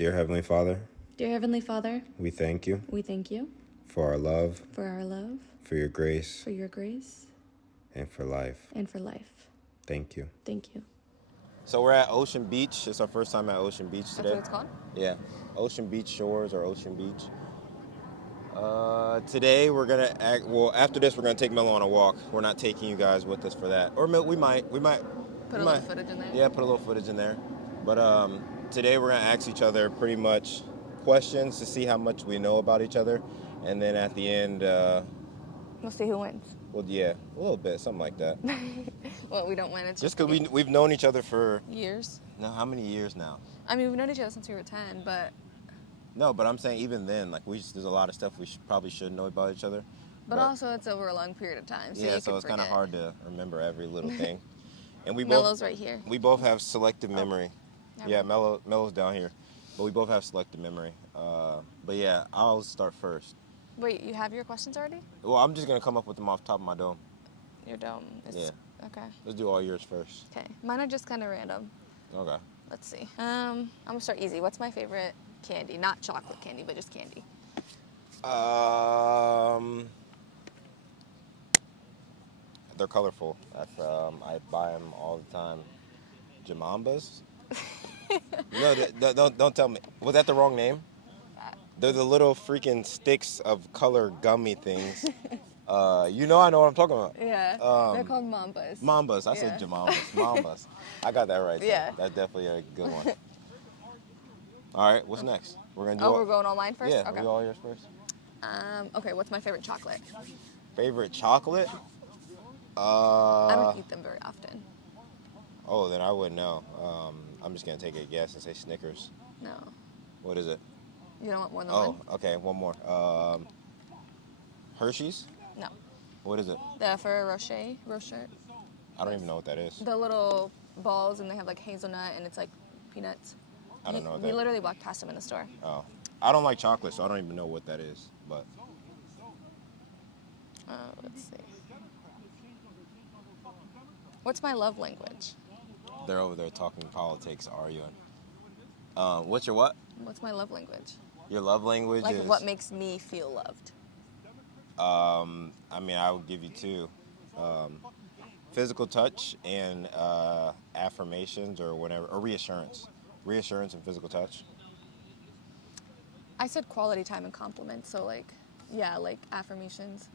Dear Heavenly Father, Dear Heavenly Father, we thank you we thank you for our love, for our love, for your grace, for your grace, and for life. and for life. Thank you. Thank you. So we're at Ocean Beach. It's our first time at Ocean Beach today. That's what it's called? Yeah, Ocean Beach Shores or Ocean Beach. Today we're gonna after this we're gonna take Mellow on a walk. We're not taking you guys with us for that, or we might Put a little footage in there? Yeah, put a little footage in there. But today we're gonna ask each other pretty much questions to see how much we know about each other, and then at the end, We'll see who wins. well, yeah, a little bit, something like that. Well, we don't win. It's Just because we've known each other for years. no, how many years now? I mean, we've known each other since we were 10, but... No, but I'm saying even then, like there's a lot of stuff we probably should know about each other. But also it's over a long period of time, so yeah, you so it's kind of hard to remember every little thing. And Mellow's right here. We both have selective memory. Never Yeah, mind. Mellow's down here, but we both have selective memory. But yeah, I'll start first. Wait, you have your questions already? Well, I'm just gonna come up with them off the top of my dome. Your dome is... Yeah. Okay. Let's do all yours first. Okay. Mine are just kind of random. Okay. Let's see. I'm gonna start easy. What's my favorite candy? Not chocolate candy, but just candy. They're colorful. I buy them all the time. Jamambas? No, don't tell me. Was that the wrong name? They're the little freaking sticks of color gummy things. I know what I'm talking about. Yeah. They're called Mambas. Mambas. I said Jamambas. Mambas. I got that right. Yeah. That's definitely a good one. All right, what's next? We're gonna do we're going all mine first? Yeah, Okay. we'll do all yours first. Okay, what's my favorite chocolate? Favorite chocolate? I don't eat them very often. Oh, then I wouldn't know. I'm just gonna take a guess and say Snickers. No. What is it? You don't want more than one? Oh, okay, one more. Hershey's? No. What is it? The Ferrero Rocher. I don't even know what that is. The little balls, and they have like hazelnut, and it's like peanuts. I don't know what that We is. literally walked past them in the store. Oh, I don't like chocolate, so I don't even know what that is. But Let's see. What's my love language? they're over there talking politics, arguing. What's your what? What's my love language? Your love language Like is. what makes me feel loved? I mean, I would give you two. Physical touch and affirmations or whatever, or reassurance. Reassurance and physical touch. I said quality time and compliments, so like, yeah, like affirmations,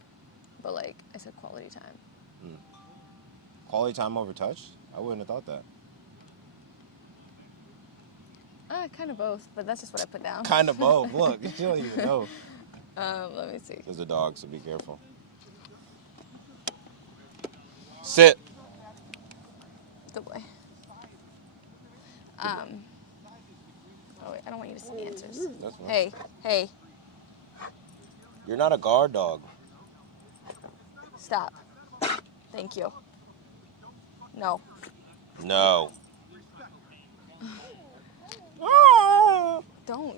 but like I said quality time. Quality time over touch? I wouldn't have thought that. Kind of both, but that's just what I put down. Kind of both. Look, you don't even know. Let me see. There's a dog, so be careful. Sit. Good boy. Oh wait, I don't want you to see the answers. That's fine. Hey, You're not a guard dog. stop. Thank you. No. No. Don't.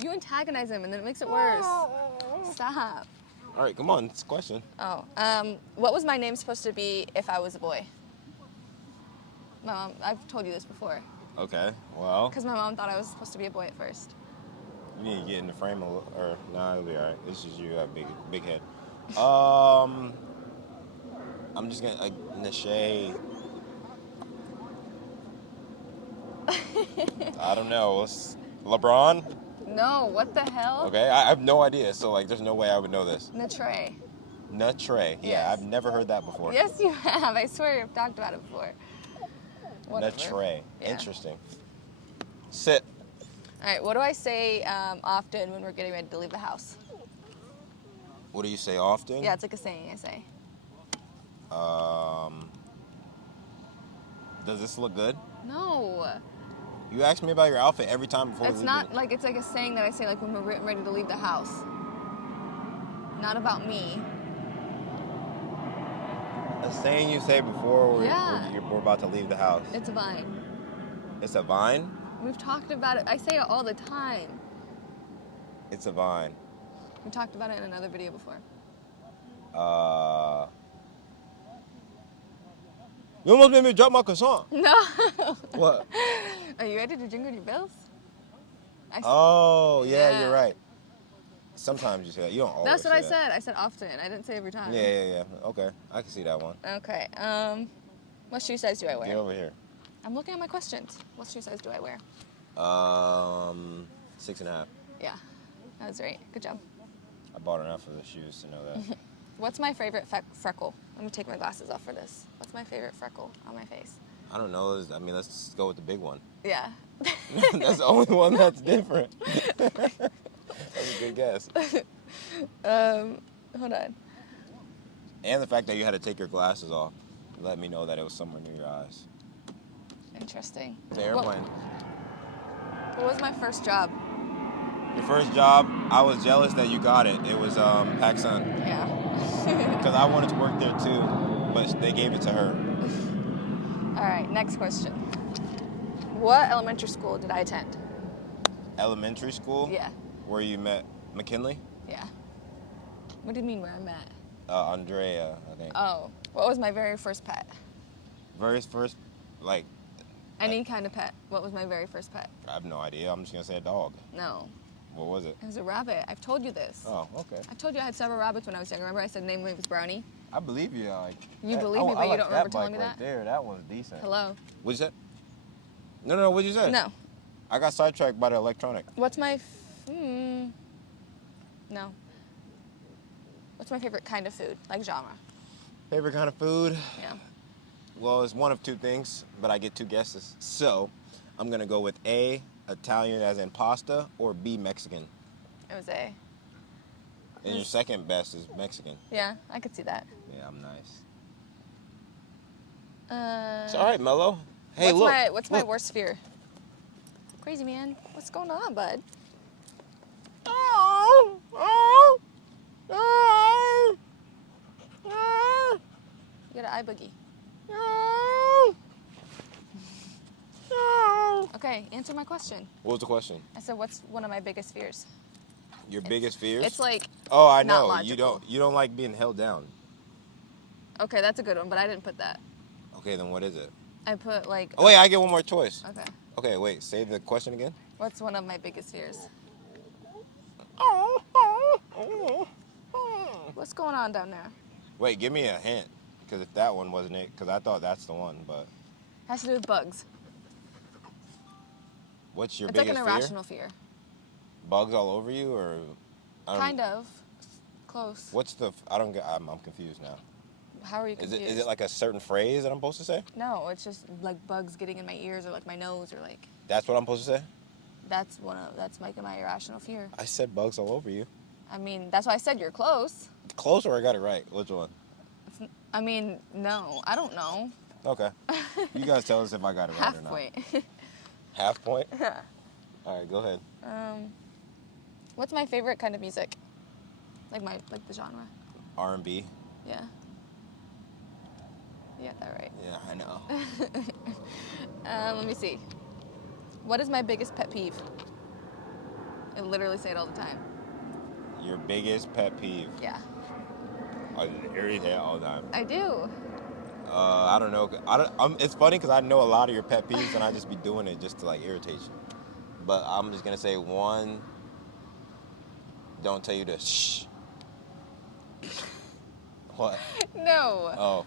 You antagonize him and then it makes it worse. Stop. All right, come on. It's a question. Oh, what was my name supposed to be if I was a boy? My mom, I've told you this before. Okay. Well, Because my mom thought I was supposed to be a boy at first. you need to get in the frame a little, or nah, it'll be all right. This is you got a big head. I'm just gonna Nashay. I don't know. LeBron? No, what the hell? Okay, I have no idea. So like, there's no way I would know this. Natre. Natre. Yeah, Yes. I've never heard that before. Yes, you have. I swear you've talked about it before. Whatever. Natre. Yeah. Interesting. Sit. All right, what do I say often when we're getting ready to leave the house? What do you say often? Yeah, it's like a saying I say. Does this look good? No. You ask me about your outfit every time before we It's leave not it. like, it's like a saying that I say like when we're getting ready to leave the house. Not about me. A saying you say before Yeah. we're about to leave the house. It's a vine. It's a vine? We've talked about it. I say it all the time. It's a vine. We talked about it in another video before. You almost made me drop my croissant. No. What? Are you ready to jingle your bells? Oh, yeah, Yeah. you're right. Sometimes you say that. You don't always That's what say I that. said. I said often. I didn't say every time. Yeah. Okay, I can see that one. Okay. What shoe size do I wear? Get over here. I'm looking at my questions. What shoe size do I wear? 6.5. Yeah, that was right. Good job. I bought enough of the shoes to know that. What's my favorite freckle? Let me take my glasses off for this. What's my favorite freckle on my face? I don't know. I mean, let's just go with the big one. Yeah. That's the only one that's different. That's a good guess. Hold on. And the fact that you had to take your glasses off let me know that it was somewhere near your eyes. Interesting. It's an airplane. What was my first job? Your first job, I was jealous that you got it. It was PacSun. Yeah. Because I wanted to work there too, but they gave it to her. All right, next question. What elementary school did I attend? Elementary school? Yeah. Where you met McKinley? Yeah. What do you mean where I met? Andrea, I think. Oh, what was my very first pet? Very first, like, Any kind of pet. What was my very first pet? I have no idea. I'm just going to say a dog. No. What was it? It was a rabbit. I've told you this. Oh, okay. I told you I had several rabbits when I was younger. Remember I said name was Brownie? I believe you. You believe me, but you like don't remember that telling me bike that? right there. That one's decent. Hello? What'd you say? No. What'd you say? No. I got sidetracked by the electronic. What's my... No. What's my favorite kind of food? Like genre? Favorite kind of food? Yeah. Well, it's one of two things, but I get two guesses. So, I'm going to go with A, Italian as in pasta, or B, Mexican. It was A. And your second best is Mexican. Yeah, I could see that. Yeah, I'm nice. It's It's all right, Mellow. Hey, look. What's my worst fear? Crazy man. What's going on, bud? You got an eye boogie. Okay, answer my question. What was the question? I said, what's one of my biggest fears? Your biggest fears? It's like, oh, I not know. logical. You don't like being held down. Okay, that's a good one, but I didn't put that. Okay, then what is it? I put like... Oh, wait, I get one more choice. Okay. Okay, wait, say the question again. What's one of my biggest fears? What's going on down there? Wait, give me a hint. Because if that one wasn't it, because I thought that's the one, but... Has to do with bugs. What's your It's like biggest an fear? irrational fear. Bugs all over you, or... Kind of. Close. What's the... I don't get... I'm confused now. How are you confused? Is it like a certain phrase that I'm supposed to say? No, it's just like bugs getting in my ears or like my nose or like... That's what I'm supposed to say? That's like my irrational fear. I said bugs all over you. I mean, that's why I said you're close. Close or I got it right? Which one? I mean, no, I don't know. Okay. You guys tell us if I got it right Half or not. point. Half point? All right, go ahead. What's my favorite kind of music? Like the genre? R&B. Yeah. You got that right. Yeah, I know. Let me see. What is my biggest pet peeve? I literally say it all the time. Your biggest pet peeve? Yeah. I hear you say it all the time. I do. I don't know. It's funny because I know a lot of your pet peeves and I just be doing it just to like irritate you. But I'm just gonna say one. Don't tell you to shh. What? No. Oh.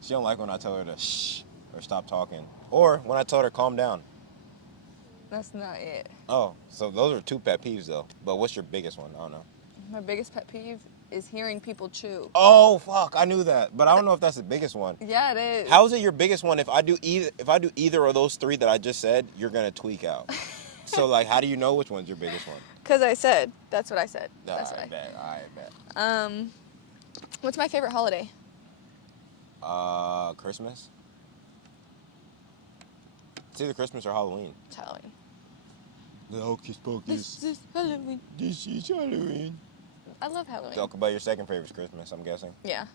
She don't like when I tell her to shh or stop talking. Or when I tell her to calm down. That's not it. Oh, so those are two pet peeves though. But what's your biggest one? I don't know. My biggest pet peeve is hearing people chew. Oh fuck, I knew that. But I don't know if that's the biggest one. Yeah, it is. How is it your biggest one? If I do either of those three that I just said, you're gonna tweak out. So like, how do you know which one's your biggest one? Because I said. That's what I said. Nah, That's I why. bet. I bet. What's my favorite holiday? Christmas. It's either Christmas or Halloween. It's Halloween. The hocus pocus. This is Halloween. This is Halloween. I love Halloween. Talk about your second favorite Christmas, I'm guessing. Yeah.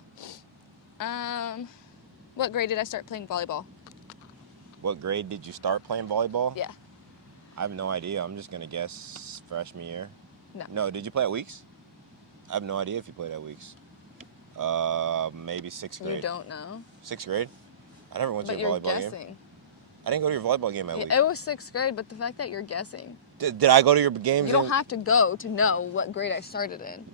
What grade did I start playing volleyball? What grade did you start playing volleyball? Yeah. I have no idea. I'm just gonna guess freshman year. No. No, did you play at Weeks? I have no idea if you played at Weeks. Maybe 6th grade. You don't know. 6th grade? I never went to But a you're volleyball guessing. game. I didn't go to your volleyball game at least. It was 6th grade, but the fact that you're guessing. Did I go to your games? You don't have to go to know what grade I started in.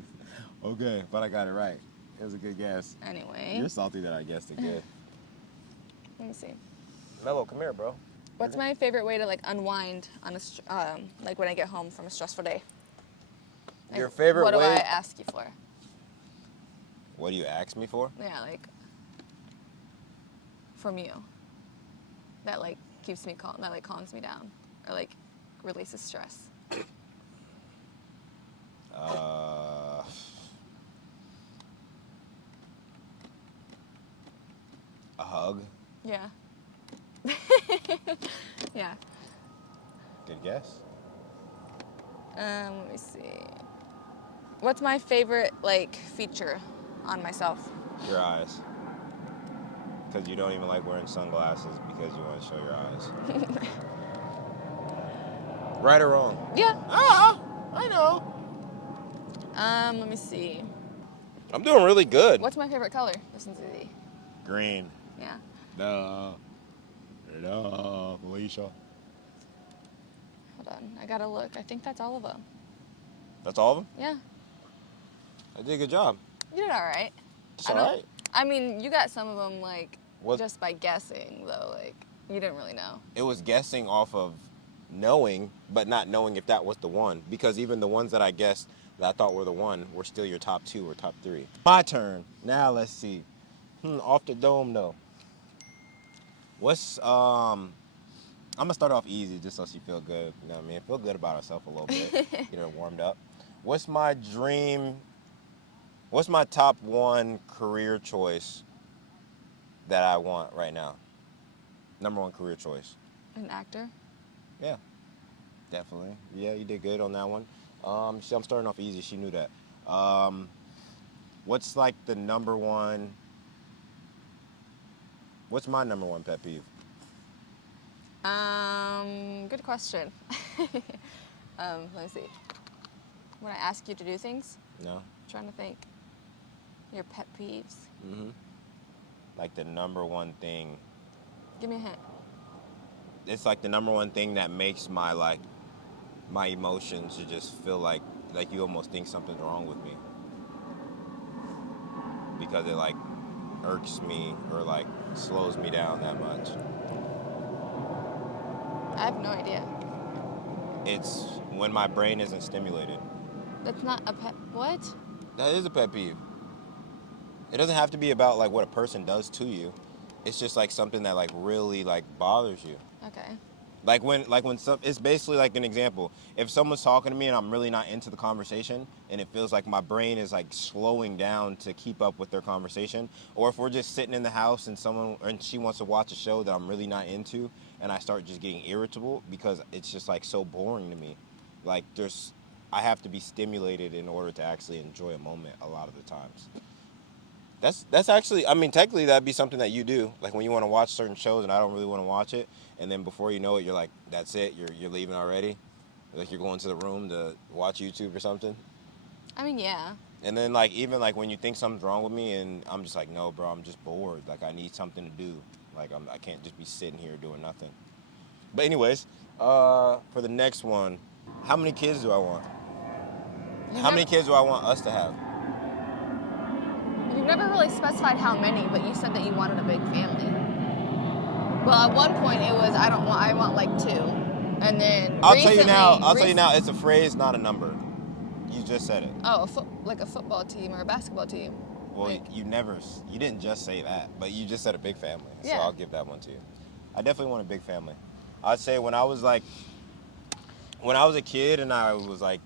Okay, but I got it right. It was a good guess. Anyway. You're salty that I guessed it good. Let me see. Mellow, come here, bro. What's my favorite way to like unwind on like when I get home from a stressful day? Like, Your favorite what way? What do I ask you for? What do you ask me for? Yeah, like from you. That like keeps me calm. That like calms me down, or like releases stress. A hug. Yeah. Yeah. Good guess. Let me see. What's my favorite like feature on myself? Your eyes. Because you don't even like wearing sunglasses because you want to show your eyes. Right or wrong? Yeah. Ah, I know. Let me see. I'm doing really good. What's my favorite color? Listen to the. Green. Yeah. No, Felicia. Hold on. I gotta look. I think that's all of them. That's all of them? Yeah. I did a good job. You did all right. It's all right. I mean, you got some of them like What? just by guessing though. Like you didn't really know. It was guessing off of knowing, but not knowing if that was the one. Because even the ones that I guessed that I thought were the one were still your top 2 or top 3. My turn. Now let's see. Off the dome though. What's I'm gonna start off easy just so she feel good. You know what I mean? Feel good about herself a little bit. Get her warmed up. What's my dream? What's my top 1 career choice that I want right now? Number 1 career choice. An actor. Yeah, definitely. Yeah, you did good on that one. I'm starting off easy. She knew that. What's like the number 1? What's my number 1 pet peeve? Good question. Let me see. When I ask you to do things, No. I'm trying to think. Your pet peeves. Like the number 1 thing. Give me a hint. It's like the number 1 thing that makes my emotions to just feel like you almost think something's wrong with me. Because it like irks me or like slows me down that much. I have no idea. It's when my brain isn't stimulated. That's not a pet. What? That is a pet peeve. It doesn't have to be about like what a person does to you. It's just like something that like really like bothers you. Okay. Like when some, it's basically like an example. If someone's talking to me and I'm really not into the conversation, and it feels like my brain is like slowing down to keep up with their conversation, or if we're just sitting in the house and she wants to watch a show that I'm really not into, and I start just getting irritable because it's just like so boring to me. Like I have to be stimulated in order to actually enjoy a moment a lot of the times. That's actually, I mean, technically that'd be something that you do. Like when you want to watch certain shows and I don't really want to watch it, and then before you know it, you're like, that's it, you're leaving already. Like you're going to the room to watch YouTube or something. I mean, yeah. And then like even like when you think something's wrong with me, and I'm just like, no, bro, I'm just bored. Like I need something to do. Like I can't just be sitting here doing nothing. But anyways, for the next one, how many kids do I want? How many kids do I want us to have? You've never really specified how many, but you said that you wanted a big family. Well, at one point it was I want like 2, and then I'll tell you now. It's a phrase, not a number. You just said it. Oh, like a football team or a basketball team. Well, you didn't just say that, but you just said a big family. So Yeah. I'll give that one to you. I definitely want a big family. I'd say when I was a kid and I was like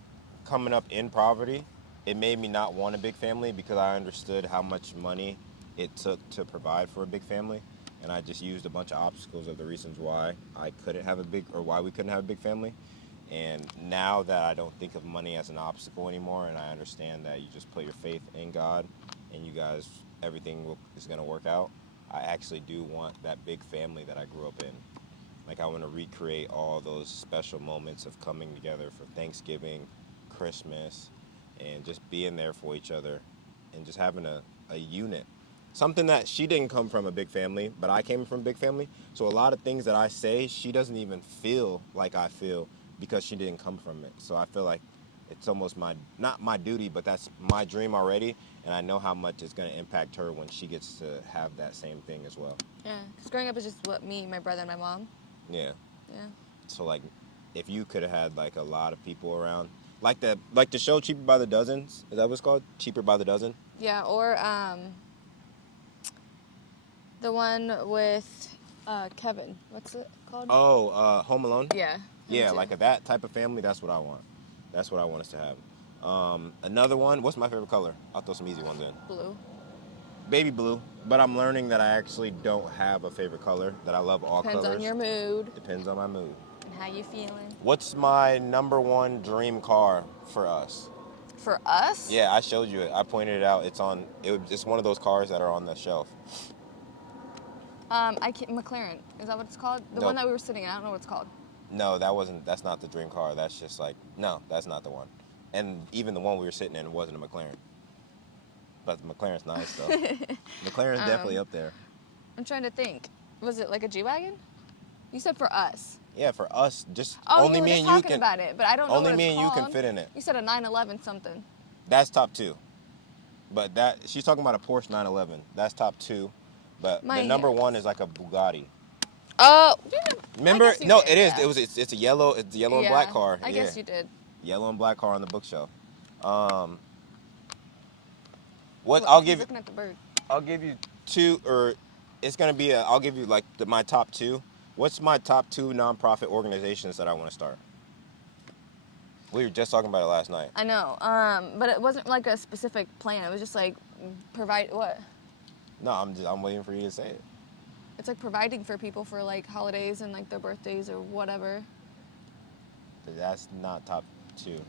coming up in poverty, it made me not want a big family because I understood how much money it took to provide for a big family. And I just used a bunch of obstacles of the reasons why we couldn't have a big family. And now that I don't think of money as an obstacle anymore, and I understand that you just put your faith in God and you guys, everything is going to work out, I actually do want that big family that I grew up in. Like I want to recreate all those special moments of coming together for Thanksgiving, Christmas, and just being there for each other and just having a unit. something that she didn't come from a big family, but I came from a big family. So a lot of things that I say, she doesn't even feel like I feel because she didn't come from it. So I feel like it's almost not my duty, but that's my dream already, and I know how much it's going to impact her when she gets to have that same thing as well. Yeah, because growing up is just what me, my brother, and my mom. Yeah. Yeah. So like, if you could have had like a lot of people around, like the show Cheaper by the Dozens, is that what it's called? Cheaper by the Dozen? Yeah, or the one with Kevin. What's it called? Oh, Home Alone? Yeah. Yeah, like that type of family, that's what I want. That's what I want us to have. Another one, what's my favorite color? I'll throw some easy ones in. Blue. Baby blue. But I'm learning that I actually don't have a favorite color, that I love all Depends colors. on your mood. Depends on my mood. And how you feeling. What's my number one dream car for us? For us? Yeah, I showed you it. I pointed it out. It's one of those cars that are on the shelf. McLaren. Is that what it's called? The Nope. one that we were sitting in. I don't know what it's called. No, that's not the dream car. That's just like, no, that's not the one. And even the one we were sitting in wasn't a McLaren. But the McLaren's nice, though. McLaren's definitely up there. I'm trying to think. Was it like a G-Wagon? You said for us. Yeah, for us, just Oh, only you were me just and you talking can. about it, but I don't know Only what me it's and you called. can fit in it. You said a 911 something. That's top two. But she's talking about a Porsche 911. That's top two. But the number one is like a Bugatti. Oh, Remember? You No, did, it is. yeah. It's a yellow and black car. I guess you did. Yellow and black car on the bookshelf. I'll give looking at the bird. I'll give you two, or it's gonna be I'll give you like my top two. What's my top two nonprofit organizations that I want to start? We were just talking about it last night. I know, but it wasn't like a specific plan. It was just like provide what? No, I'm waiting for you to say it. It's like providing for people for like holidays and like their birthdays or whatever. That's not top two.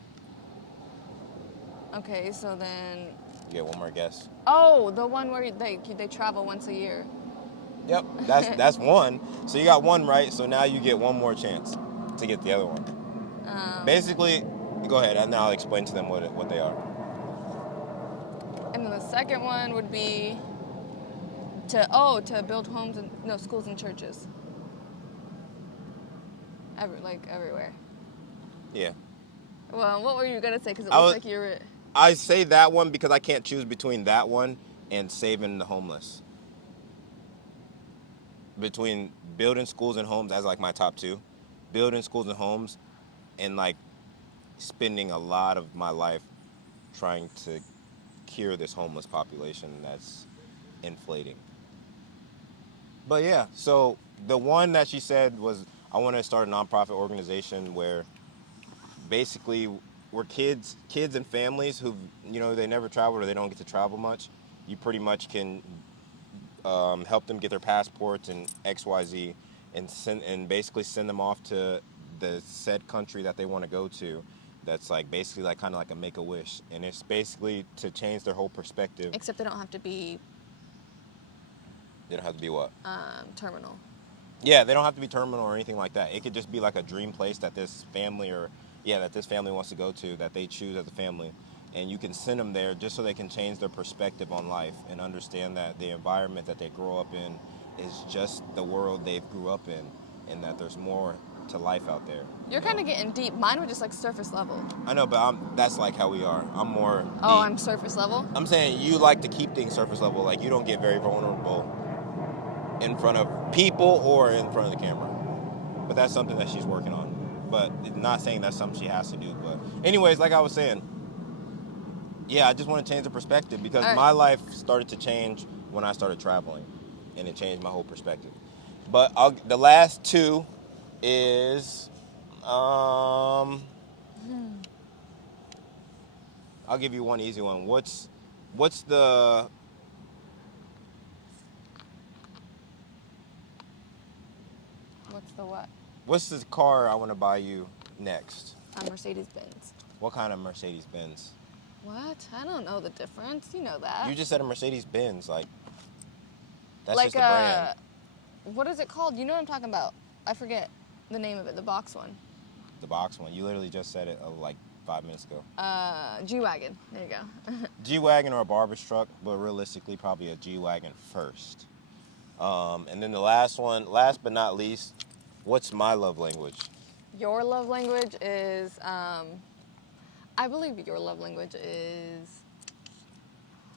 Okay, so then. You get one more guess. Oh, the one where they travel once a year. Yep, that's one. So you got one right. So now you get one more chance to get the other one. Basically, go ahead, and then I'll explain to them what they are. And then the second one would be to build homes and schools and churches. Everywhere. Yeah. Well, what were you gonna say? Because it looks like you're. I say that one because I can't choose between that one and saving the homeless. Between building schools and homes as like my top two, building schools and homes, and like spending a lot of my life trying to cure this homeless population that's inflating. But yeah, so the one that she said was, I want to start a nonprofit organization where basically we're kids and families who, they never traveled or they don't get to travel much. You pretty much can help them get their passports and XYZ and basically send them off to the said country that they want to go to. That's like basically like kind of like a Make-A-Wish, and it's basically to change their whole perspective. Except they don't have to be. They don't have to be what? Terminal. Yeah, they don't have to be terminal or anything like that. It could just be like a dream place that this family wants to go to, that they choose as a family. And you can send them there just so they can change their perspective on life and understand that the environment that they grow up in is just the world they grew up in, and that there's more to life out there. You're kind of getting deep. Mine were just like surface level. I know, but that's like how we are. I'm more deep. Oh, I'm surface level? I'm saying you like to keep things surface level. Like, you don't get very vulnerable in front of people or in front of the camera. But that's something that she's working on. But not saying that's something she has to do. But anyways, like I was saying, yeah, I just want to change the perspective because my life started to change when I started traveling, and it changed my whole perspective. But the last two is, I'll give you one easy one. What's the what? What's the car I want to buy you next? A Mercedes-Benz. What kind of Mercedes-Benz? What? I don't know the difference. You know that. You just said a Mercedes-Benz. Like, that's like just a brand. What is it called? You know what I'm talking about. I forget the name of it. The box one. The box one. You literally just said it like 5 minutes ago. G-Wagon. There you go. G-Wagon or a barber's truck, but realistically, probably a G-Wagon first. And then the last one, last but not least, what's my love language? Your love language is, I believe your love language is...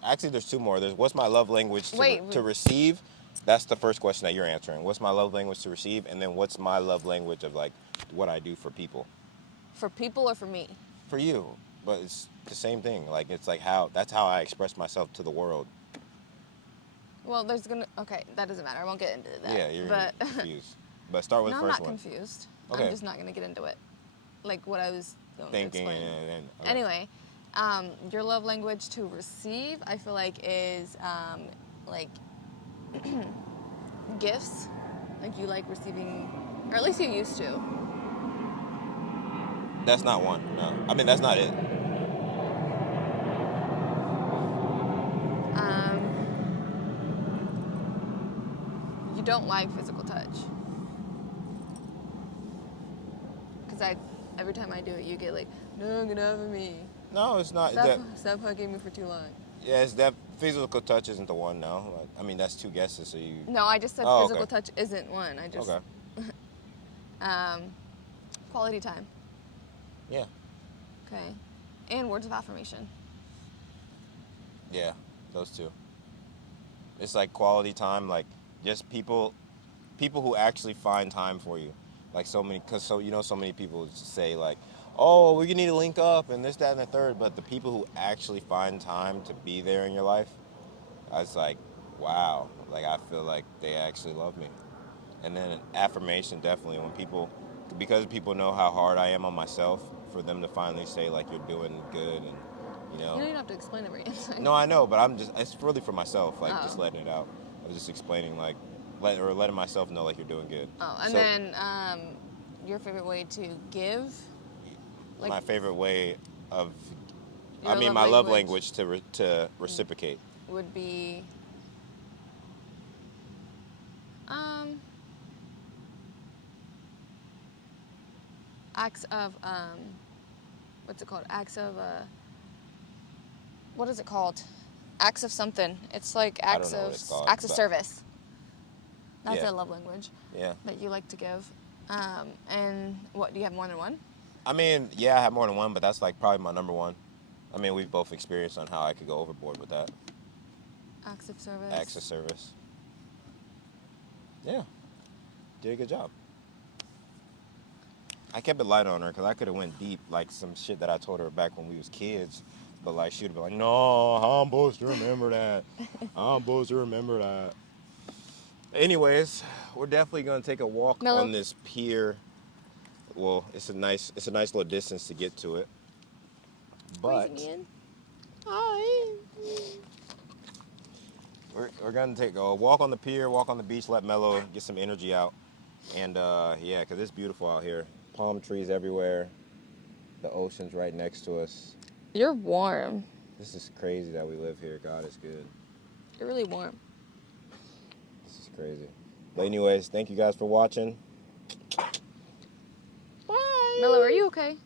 Actually, there's two more. There's what's my love language to receive? That's the first question that you're answering. What's my love language to receive? And then what's my love language of like what I do for people? For people or for me? For you. But it's the same thing. Like it's like that's how I express myself to the world. Well, okay, that doesn't matter. I won't get into that. Yeah, you're confused. But start with no, the first one. one. I'm not confused. Okay. I'm just not going to get into it. Like what I was thinking. Okay. Anyway, your love language to receive, I feel like, is like gifts. Like you like receiving, or at least you used to. That's not one. No, I mean that's not it. You don't like physical touch. Because every time I do it, you get like, no, get off of me. No, it's not. Stop hugging me for too long. Yeah, it's that physical touch isn't the one. No, like, I mean that's two guesses. So you. No, I just said physical touch isn't one. I just. Okay. Quality time. Yeah. Okay. And words of affirmation. Yeah, those two. It's like quality time, like just people who actually find time for you. Like so many people say like, oh, we need to link up and this, that, and the third. But the people who actually find time to be there in your life, I was like, wow. Like I feel like they actually love me. And then affirmation, definitely because people know how hard I am on myself, for them to finally say like you're doing good and You don't have to explain everything. No, I know, but it's really for myself, like just letting it out. I was just explaining like letting myself know like you're doing good. Oh, and then your favorite way to give? Like, my favorite way of my love language to reciprocate would be acts of what's it called? What is it called? Acts of something. It's like acts of service. That's a love language. Yeah. That you like to give. And what, do you have more than one? I mean, yeah, I have more than one, but that's like probably my number one. I mean, we've both experienced on how I could go overboard with that. Acts of service. Acts of service. Yeah. Did a good job. I kept it light on her because I could have went deep, like some shit that I told her back when we was kids. But like she would be like, no, how I'm supposed to remember that? I'm supposed to remember that. Anyways, we're definitely gonna take a walk on this pier. Well, it's a nice little distance to get to it. But we're gonna take a walk on the pier, walk on the beach, let Mellow get some energy out, and yeah, because it's beautiful out here. Palm trees everywhere. The ocean's right next to us. You're warm. This is crazy that we live here. God is good. You're really warm. This is crazy. But anyways, thank you guys for watching. Bye. Mellow, are you okay?